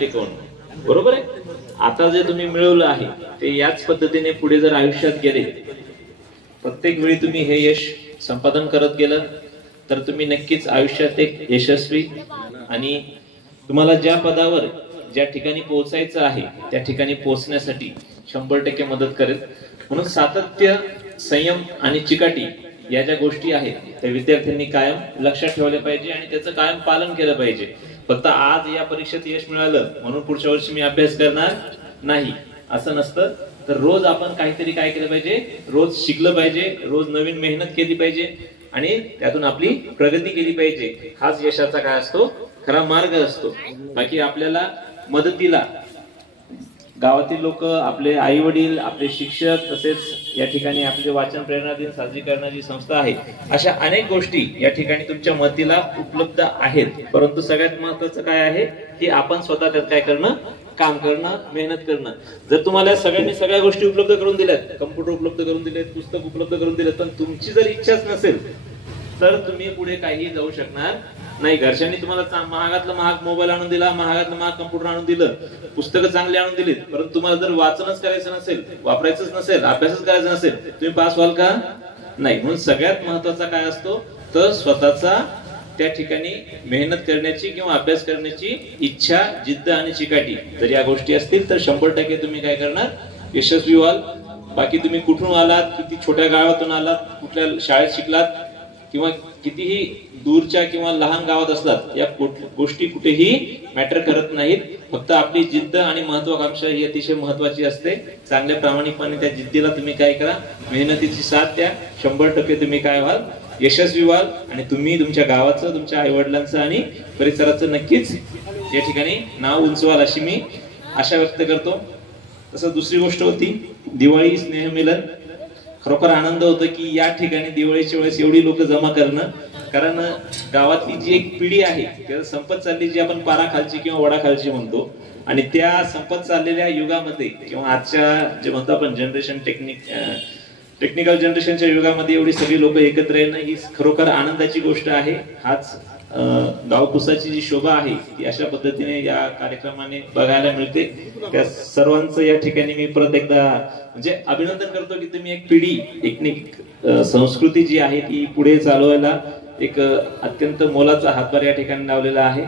टिकवणं, बरोबर आहे. आता जे तुम्ही मिळवलं आहे ते याच पद्धतीने पुढे जर आयुष्यात गेले, प्रत्येक वेळी तुम्ही हे यश संपादन करत गेलं तर तुम्ही नक्कीच आयुष्यात एक यशस्वी आणि तुम्हाला ज्या पदावर ज्या ठिकाणी पोहोचायचं आहे त्या ठिकाणी पोहोचण्यासाठी 100% मदत करेल. म्हणून सातत्य, संयम आणि चिकाटी या ज्या गोष्टी आहेत त्या विद्यार्थ्यांनी कायम लक्षात ठेवल्या पाहिजे आणि त्याचं कायम पालन केलं पाहिजे. फक्त आज या परीक्षेत यश मिळालं म्हणून पुढच्या वर्षी मी अभ्यास करणार नाही असं नसतं. तर रोज आपण काहीतरी काय केलं पाहिजे, रोज शिकलं पाहिजे, रोज नवीन मेहनत केली पाहिजे आणि त्यातून आपली प्रगती केली पाहिजे. हाच यशाचा काय असतो, खरा मार्ग असतो. बाकी आपल्याला मदतीला गावातील लोक, आपले आई वडील, आपले शिक्षक, तसेच या ठिकाणी आपले वाचन प्रेरणा दिन साजरी करणारी संस्था आहे, अशा अनेक गोष्टी या ठिकाणी तुमच्या मदतीला उपलब्ध आहेत. परंतु सगळ्यात महत्वाचं काय आहे की आपण स्वतः त्यात काय करणं, काम करणं, मेहनत करणं. जर तुम्हाला सगळ्यांनी सगळ्या गोष्टी उपलब्ध करून दिल्यात, कम्प्युटर उपलब्ध करून दिलेत, पुस्तक उपलब्ध करून दिलेत, पण तुमची जर इच्छाच नसेल तर तुम्ही पुढे काही जाऊ शकणार नाही. घरच्यांनी तुम्हाला महागातला महाग मोबाईल आणून दिला, महागातलं महाग कम्प्युटर आणून दिलं, पुस्तकं चांगली आणून दिलीत, परंतु तुम्हाला जर वाचनच करायचं नसेल, वापरायचंच नसेल, अभ्यासच करायचा नसेल, तुम्ही पास व्हाल का? नाही. म्हणून सगळ्यात महत्वाचा काय असतो तर स्वतःचा त्या ठिकाणी मेहनत करण्याची किंवा अभ्यास करण्याची इच्छा, जिद्द आणि चिकाटी जर या गोष्टी असतील तर 100% तुम्ही काय करणार, यशस्वी व्हाल. बाकी तुम्ही कुठून आलात, किती छोट्या गावातून आलात, कुठल्या शाळेत शिकलात किंवा कितीही दूरच्या किंवा लहान गावात असलात, या गोष्टी कुठेही मॅटर करत नाहीत. फक्त आपली जिद्द आणि महत्वाकांक्षा ही अतिशय महत्वाची असते. चांगल्या प्रामाणिकपणे त्या जिद्दीला तुम्ही काय करा, मेहनतीची साथ द्या. 100% तुम्ही काय व्हाल, यशस्वी व्हाल आणि तुम्ही तुमच्या गावाचं, तुमच्या आई वडिलांचं आणि परिसराचं नक्कीच या ठिकाणी नाव उंचवाल अशी मी आशा व्यक्त करतो. तसं दुसरी गोष्ट होती दिवाळी स्नेहमिलन. खरोखर आनंद होतो की या ठिकाणी दिवाळीच्या वेळेस एवढी लोक जमा करणं, कारण गावातली जी एक पिढी आहे त्याला संपत चालली, जी आपण पाराखालची किंवा वडाखालची म्हणतो, आणि त्या संपत चाललेल्या युगामध्ये किंवा आजच्या जे म्हणतो आपण जनरेशन टेक्निकल जनरेशनच्या युगामध्ये एवढी सगळी लोक एकत्र येणं ही खरोखर आनंदाची गोष्ट आहे. हाच गावकुसाची जी शोभा आहे ती अशा पद्धतीने या कार्यक्रमाने बघायला मिळते. त्या सर्वांचं या ठिकाणी मी परत एकदा म्हणजे अभिनंदन करतो की तुम्ही एक पिढी, एक संस्कृती जी आहे ती पुढे चालवायला एक अत्यंत मोलाचा हातभार या ठिकाणी लावलेला आहे.